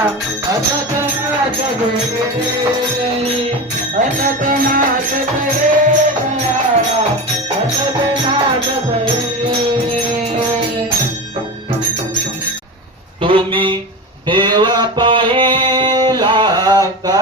असत नाचत रे असत नाचत रे दयाळा असत नाचत रे तुम्ही देव पाहिला का